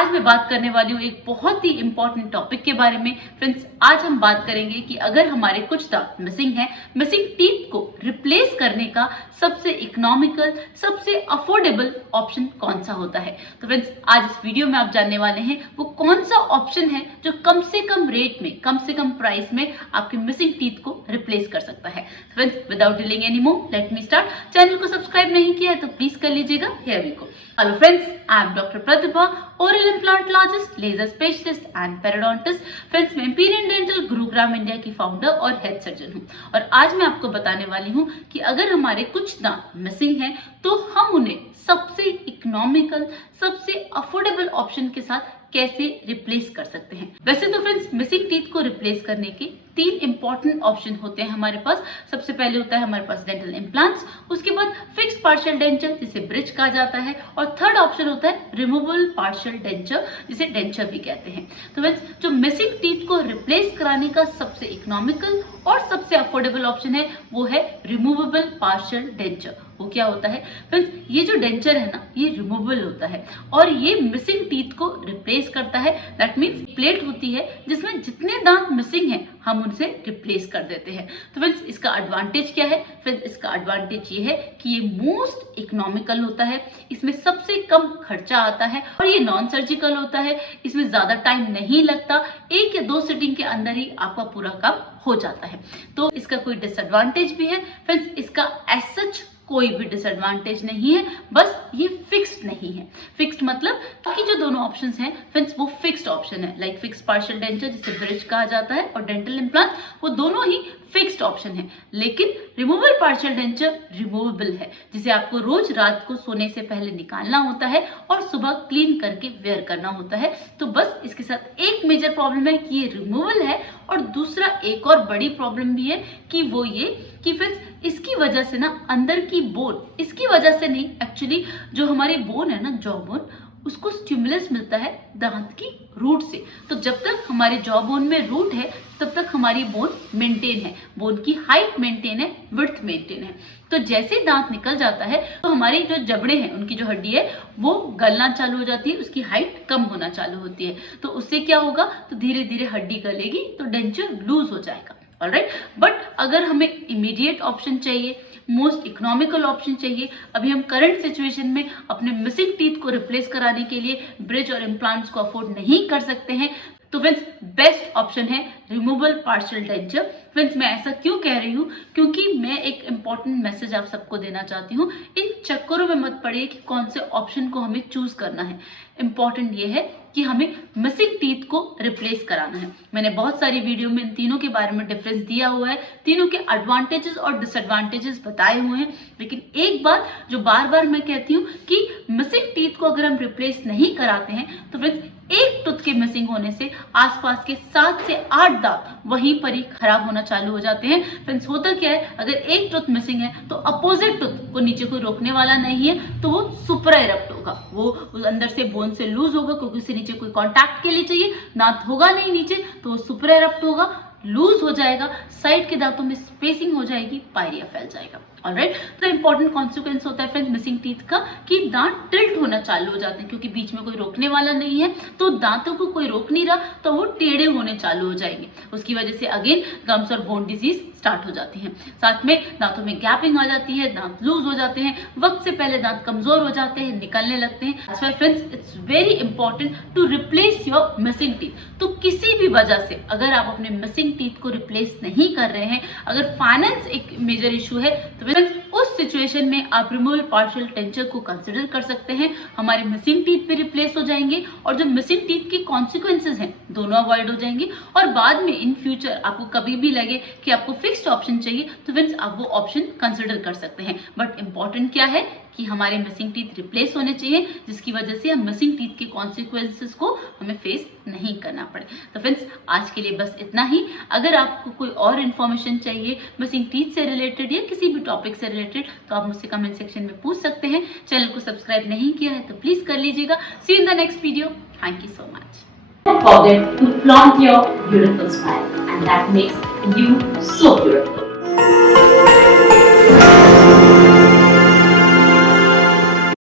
आज मैं बात करने वाली हूँ एक बहुत ही इंपॉर्टेंट टॉपिक के बारे में। फ्रेंड्स, आज हम बात करेंगे कि अगर हमारे कुछ दांत मिसिंग है, मिसिंग टीथ को रिप्लेस करने का सबसे इकोनॉमिकल, सबसे अफोर्डेबल ऑप्शन कौन सा होता है। तो फ्रेंड्स, आज इस वीडियो में आप जानने वाले हैं वो कौन सा ऑप्शन है जो कम से कम रेट में, कम से कम प्राइस में आपके मिसिंग टीथ को रिप्लेस कर सकता है। Friends, without delaying any more, let me start. Channel को सब्सक्राइब नहीं किया है तो प्लीज कर लीजिएगा। Here we go. Hello friends, I am doctor Pratibha, oral implantologist, laser specialist and periodontist. Friends, मैं इंपीरियल डेंटल गुरुग्राम इंडिया की फाउंडर और हेड सर्जन हूँ और आज मैं आपको बताने वाली हूँ कि अगर हमारे कुछ दांत मिसिंग हैं तो हम उन्हें सबसे इकोनॉमिकल, सबसे अफोर्डेबल ऑप्शन के साथ कैसे रिप्लेस कर सकते हैं। वैसे तो फ्रेंड्स, मिसिंग टीथ को रिप्लेस करने के 3 इंपॉर्टेंट ऑप्शन होते हैं हमारे पास। सबसे पहले होता है हमारे पास डेंटल इम्प्लांट्स, उसके बाद फिक्स्ड पार्शियल डेंचर जिसे ब्रिज कहा जाता है, और थर्ड ऑप्शन होता है रिमूवेबल पार्शियल डेंचर जिसे डेंचर भी कहते हैं। तो फ्रेंड्स, जो मिसिंग टीथ को रिप्लेस कराने का सबसे इकोनॉमिकल और सबसे अफोर्डेबल ऑप्शन है वो है रिमूवेबल पार्शियल डेंचर। वो क्या होता है फ्रेंड्स, ये जो डेंचर है ना, ये रिमूवेबल होता है और ये मिसिंग टीथ को रिप्लेस करता है। दैट मीन्स प्लेट होती है जिसमें जितने दांत मिसिंग हैं हम उनसे रिप्लेस कर देते हैं। तो फ्रेंड्स, इसका एडवांटेज क्या है? फ्रेंड्स, इसका एडवांटेज ये है कि ये मोस्ट इकोनॉमिकल होता है, इसमें सबसे कम खर्चा आता है और ये नॉन सर्जिकल होता है। इसमें ज्यादा टाइम नहीं लगता, 1 या 2 सिटिंग के अंदर ही आपका पूरा काम हो जाता है। तो इसका कोई डिसएडवांटेज भी है फ्रेंड्स, इसका एज सच कोई भी डिसएडवांटेज नहीं है, बस ये फिक्स्ड नहीं है। फिक्स्ड मतलब बाकी जो दोनों ऑप्शंस हैं फ्रेंड्स वो फिक्स्ड ऑप्शन है, लाइक फिक्स्ड पार्शियल डेंचर जिसे ब्रिज कहा जाता है और डेंटल इम्प्लांट, वो दोनों ही फिक्स्ड ऑप्शन है। लेकिन रिमूवेबल पार्शियल डेंचर रिमूवेबल है, जिसे आपको रोज रात को सोने से पहले निकालना होता है और सुबह क्लीन करके वेयर करना होता है। तो बस इसके साथ एक मेजर प्रॉब्लम है कि ये रिमूवेबल है, और दूसरा एक और बड़ी प्रॉब्लम भी है कि वो ये कि फ्रेंड्स इसकी वजह से ना अंदर की बोन, इसकी वजह से नहीं, एक्चुअली जो हमारी बोन है ना, जॉ बोन, उसको स्टिमुलस मिलता है दांत की रूट से। तो जब तक हमारे जॉ बोन में रूट है तब तक हमारी बोन मेंटेन है, बोन की हाइट मेंटेन है, विड्थ मेंटेन है। तो जैसे ही दांत निकल जाता है तो हमारी जो जबड़े हैं, उनकी जो हड्डी है वो गलना चालू हो जाती है, उसकी हाइट कम होना चालू होती है। तो उससे क्या होगा, तो धीरे धीरे हड्डी गलेगी तो डेंचर लूज हो जाएगा। ऑलराइट, बट अगर हमें इमीडिएट ऑप्शन चाहिए, मोस्ट इकोनॉमिकल ऑप्शन चाहिए, अभी हम करंट सिचुएशन में अपने मिसिंग टीथ को रिप्लेस कराने के लिए ब्रिज और इम्प्लांट्स को अफोर्ड नहीं कर सकते हैं, तो फ्रेंड्स बेस्ट ऑप्शन है रिमूवेबल पार्शियल डेंचर। फ्रेंड्स, मैं ऐसा क्यों कह रही हूँ, क्योंकि मैं एक इंपॉर्टेंट मैसेज आप सबको देना चाहती हूँ। इन चक्करों में मत पड़िए कि कौन से ऑप्शन को हमें चूज करना है। इंपॉर्टेंट ये है कि हमें मिसिंग टीथ को रिप्लेस कराना है। मैंने बहुत सारी वीडियो में इन तीनों के बारे में डिफरेंस दिया हुआ है, तीनों के एडवांटेजेस और डिसएडवांटेजेस बताए हुए हैं। लेकिन एक बात जो बार बार मैं कहती हूँ कि मिसिंग टीथ को अगर हम रिप्लेस नहीं कराते हैं तो फ्रेंड्स एक टूथ के मिसिंग होने से आसपास के 7 से 8 दांत वहीं पर ही खराब होना चालू हो जाते हैं। फ्रेंड्स, होता क्या है, अगर एक टूथ मिसिंग है तो अपोजिट टूथ को नीचे कोई रोकने वाला नहीं है, तो वो सुपरा इरप्ट होगा, वो अंदर से बोन से लूज होगा क्योंकि उससे नीचे कोई कांटेक्ट के लिए चाहिए, दांत होगा नहीं नीचे, तो वो सुपरा इरप्ट होगा, लूज हो जाएगा, साइड के दांतों में स्पेसिंग हो जाएगी, पायरिया फैल जाएगा। ऑलराइट, तो इंपॉर्टेंट कॉन्सिक्वेंस होता है फ्रेंड्स मिसिंग टीथ का कि दांत टिल्ट होना चालू हो जाते हैं, क्योंकि बीच में कोई रोकने वाला नहीं है, तो दांतों को कोई रोक नहीं रहा तो वो टेढ़े होने चालू हो जाएंगे। उसकी वजह से अगेन गम्स और बोन डिजीज स्टार्ट हो जाती हैं। साथ में दांतों में गैपिंग आ जाती है, दांत लूज हो जाते हैं, वक्त से पहले दांत कमजोर हो जाते हैं, निकलने लगते हैं। That's why friends it's very important to replace your missing teeth. तो किसी भी वजह से अगर आप अपने मिसिंग टीथ को रिप्लेस नहीं कर रहे हैं, अगर फाइनेंस एक मेजर इशू है, तो फ्रेंड्स उस सिचुएशन में आप रिमूवेबल पार्शियल डेंचर को कंसिडर कर सकते हैं। हमारे मिसिंग टीथ भी रिप्लेस हो जाएंगे और जो मिसिंग टीथ के कॉन्सिक्वेंसेज हैं दोनों अवॉइड हो जाएंगे, और बाद में इन फ्यूचर आपको कभी भी लगे कि आपको फिक्स्ड ऑप्शन चाहिए तो फ्रेंड्स आप वो ऑप्शन कंसिडर कर सकते हैं। बट इंपॉर्टेंट क्या है कि हमारे मिसिंग टीथ रिप्लेस होने चाहिए, जिसकी वजह से हम मिसिंग टीथ के कॉन्सिक्वेंसेस को हमें फेस नहीं करना पड़े। तो फ्रेंड्स, आज के लिए बस इतना ही। अगर आपको कोई और इन्फॉर्मेशन चाहिए मिसिंग टीथ से रिलेटेड या किसी भी टॉपिक से रिलेटेड, तो आप मुझसे कमेंट सेक्शन में पूछ सकते हैं। चैनल को सब्सक्राइब नहीं किया है तो प्लीज कर लीजिएगा। See you in the next video. Thank you so much. Don't forget to flaunt your beautiful smile, and that makes you so beautiful.